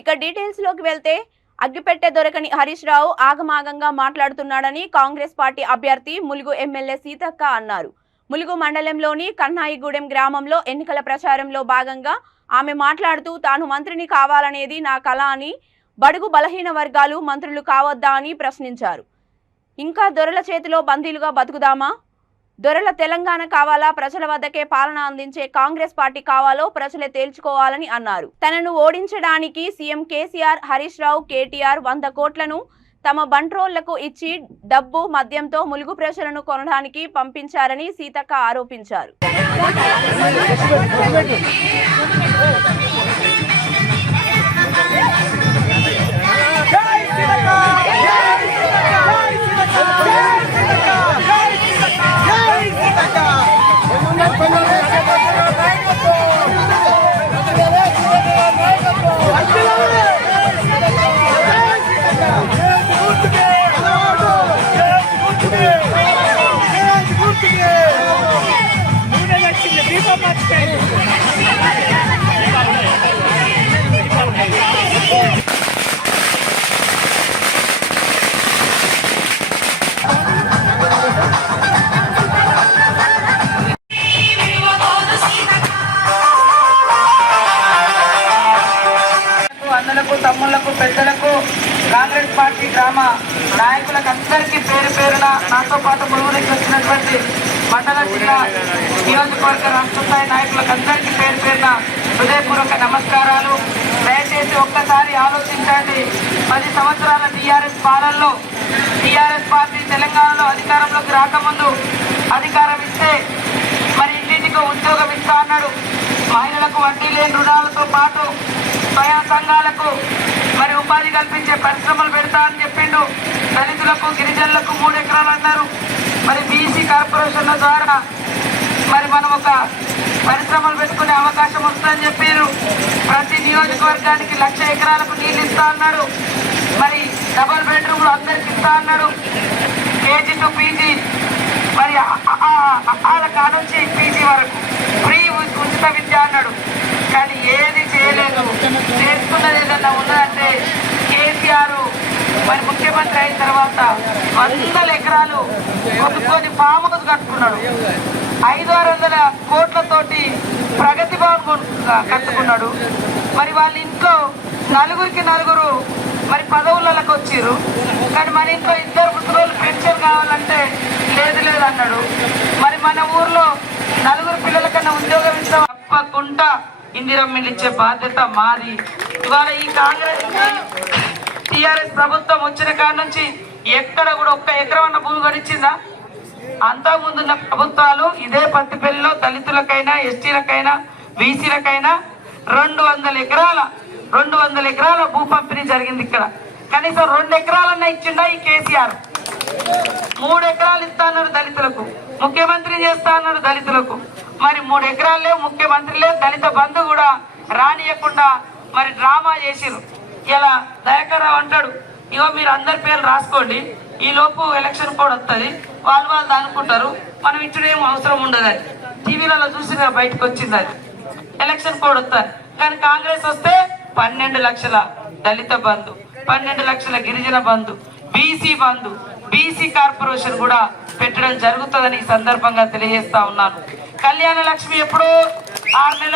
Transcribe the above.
ఇక డీటెయిల్స్ లోకి వెళ్తే అగ్గిపెట్టె దొరకని హరీష్ రావు ఆగమాగంగా మాట్లాడుతున్నాడని కాంగ్రెస్ పార్టీ అభ్యర్థి ములుగు ఎమ్మెల్యే సీతక్క అన్నారు. ములుగు మండలంలోని కన్నాయిగూడెం గ్రామంలో ఎన్నికల ప్రచారంలో భాగంగా ఆమె మాట్లాడుతూ తాను మంత్రిని కావాలనేది నా కల అని, బడుగు బలహీన వర్గాలు మంత్రులు కావద్దా అని ప్రశ్నించారు. ఇంకా దొరల చేతిలో బందీలుగా బతుకుదామా? దొరల తెలంగాణ కావాలా, ప్రజల వద్దకే పాలన అందించే కాంగ్రెస్ పార్టీ కావాలో ప్రజలే తేల్చుకోవాలని అన్నారు. తనను ఓడించడానికి సీఎం కేసీఆర్, హరీష్ రావు, కేటీఆర్ 100 కోట్లను తమ బంట్రోళ్లకు ఇచ్చి డబ్బు మద్యంతో ములుగు ప్రజలను కొనడానికి పంపించారని సీతక్క ఆరోపించారు. అన్నలకు, తమ్ముళ్లకు, పెద్దలకు, కాంగ్రెస్ పార్టీ గ్రామ నాయకులకు అందరికీ పేరు పేరున నాతో పాటు ములుగురికి వచ్చినటువంటి మండల జిల్లా నియోజకవర్గ రాష్ట్ర స్థాయి నాయకులకు అందరికీ పేరు పేరున హృదయపూర్వక నమస్కారాలు. దయచేసి ఒక్కసారి ఆలోచించండి. 10 సంవత్సరాల టీఆర్ఎస్ పాలనలో టీఆర్ఎస్ పార్టీ తెలంగాణలో అధికారంలోకి రాకముందు అధికారం ఇస్తే మరి ఇంటింటికి ఉద్యోగం ఇస్తా అన్నాడు. మహిళలకు వడ్డీ లేని రుణాలతో పాటు స్వయం సంఘాలకు మరి ఉపాధి కల్పించే పరిశ్రమలు పెడతా అని చెప్పిండు. దళితులకు, గిరిజనులకు 3 ఎకరాలు అన్నారు. మరి బీసీ కార్పొరేషన్ల ద్వారా మరి మనం ఒక పరిశ్రమలు పెట్టుకునే అవకాశం వస్తుందని చెప్పారు. ప్రతి నియోజకవర్గానికి 1,00,000 ఎకరాలకు నీళ్ళు ఇస్తా అన్నాడు. మరి డబుల్ బెడ్రూమ్లు అందరికి ఇస్తా అన్నాడు. కేజీ టు పీజీ మరి ఆల కానుంచి పీజీ వరకు ఫ్రీ ఉచిత విద్య అన్నాడు. కానీ ఏది చేయలేదు. చేసుకున్నది ఏదన్నా ఉన్నదంటే కేసీఆర్ మరి ముఖ్యమంత్రి అయిన తర్వాత 100 ఎకరాలు కొనుక్కొని ఫామ్ హౌస్ కట్టుకున్నాడు. 500-600 కోట్లతోటి ప్రగతి భవన్ కట్టుకున్నాడు. మరి వాళ్ళ ఇంట్లో నలుగురికి మరి పదవులకు వచ్చిర్రు. కానీ మన ఇంట్లో 2 పుత్రులు పెన్షన్ కావాలంటే లేదు అన్నాడు. మరి మన ఊర్లో 4 పిల్లల కన్నా ఉద్యోగం ఇచ్చిన తప్పకుండా ఇందిరమ్మ ఇచ్చే బాధ్యత మాది. ఇవాళ ఈ కాంగ్రెస్ టీఆర్ఎస్ ప్రభుత్వం వచ్చిన కాడ నుంచి ఎక్కడ కూడా 1 ఎకరం అన్న భూమి కొనిచ్చిందా? అంతా ముందున్న ప్రభుత్వాలు ఇదే పత్తిపల్లిలో దళితులకైనా, ఎస్టీలకైనా, బీసీలకైనా 200 ఎకరాల భూ పంపిణీ జరిగింది. ఇక్కడ కనీసం 2 ఎకరాలన్నా ఇచ్చిండా ఈ కేసీఆర్? 3 ఎకరాలు ఇస్తా అన్నాడు దళితులకు, ముఖ్యమంత్రి చేస్తా అన్నాడు దళితులకు. మరి 3 ఎకరాలు లేవు, ముఖ్యమంత్రి లేవు, దళిత బంధు కూడా రానియకుండా మరి డ్రామా చేసిరు. ఇలా దయాకర్ రావు అంటాడు, ఇగో మీరు అందరి పేర్లు రాసుకోండి, ఈ లోపు ఎలక్షన్ కోడ్ వస్తుంది, వాళ్ళు అనుకుంటారు మనం ఇచ్చడేం అవసరం ఉండదని. టీవీలలో చూసి బయటకు వచ్చింది అది ఎలక్షన్ కోడ్ వస్తుంది. కానీ కాంగ్రెస్ వస్తే 12 లక్షల దళిత బంధు, 12 లక్షల గిరిజన బంధు, బీసీ బంధు, బీసీ కార్పొరేషన్ కూడా పెట్టడం జరుగుతుందని ఈ సందర్భంగా తెలియజేస్తా ఉన్నాను. కళ్యాణ లక్ష్మి ఎప్పుడో 6 నెలల